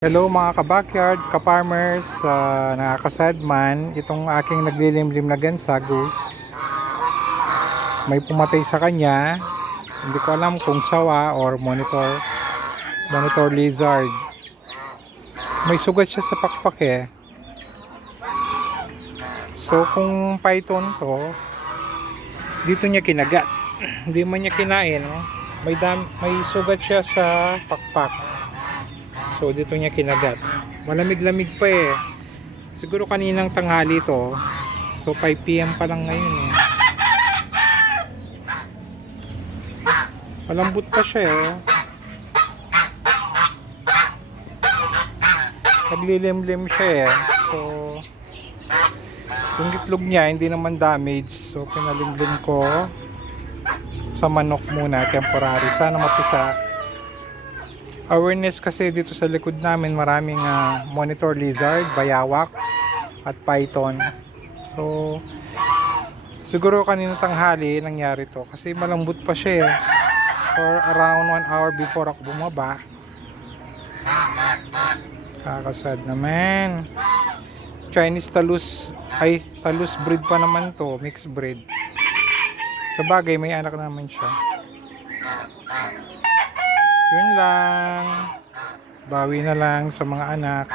Hello mga ka-backyard, ka-farmers, nakakasadman. Itong aking naglilimlim na gansa, goose. May pumatay sa kanya. Hindi ko alam kung sawa or monitor lizard. May sugat siya sa pakpak eh. So kung python to, dito niya kinagat. Hindi man niya kinain. No? May sugat siya sa pakpak. So dito niya kinagat. Malamig-lamig pa eh. Siguro kaninang tanghali to. So 5 PM pa lang ngayon eh. Malambot pa siya eh. Naglilimlim siya eh. So yung itlog niya hindi naman damage. So pinalimlim ko sa manok muna temporary. Sana mapisa. Awareness kasi dito sa likod namin maraming monitor lizard, bayawak at python. So siguro kanina tanghali nangyari to kasi malambot pa siya eh. For around 1 hour before ako bumaba. Kakasad naman. Chinese talus breed pa naman to, mixed breed. Sa bagay may anak naman siya. Yun lang. Bawi na lang sa mga anak.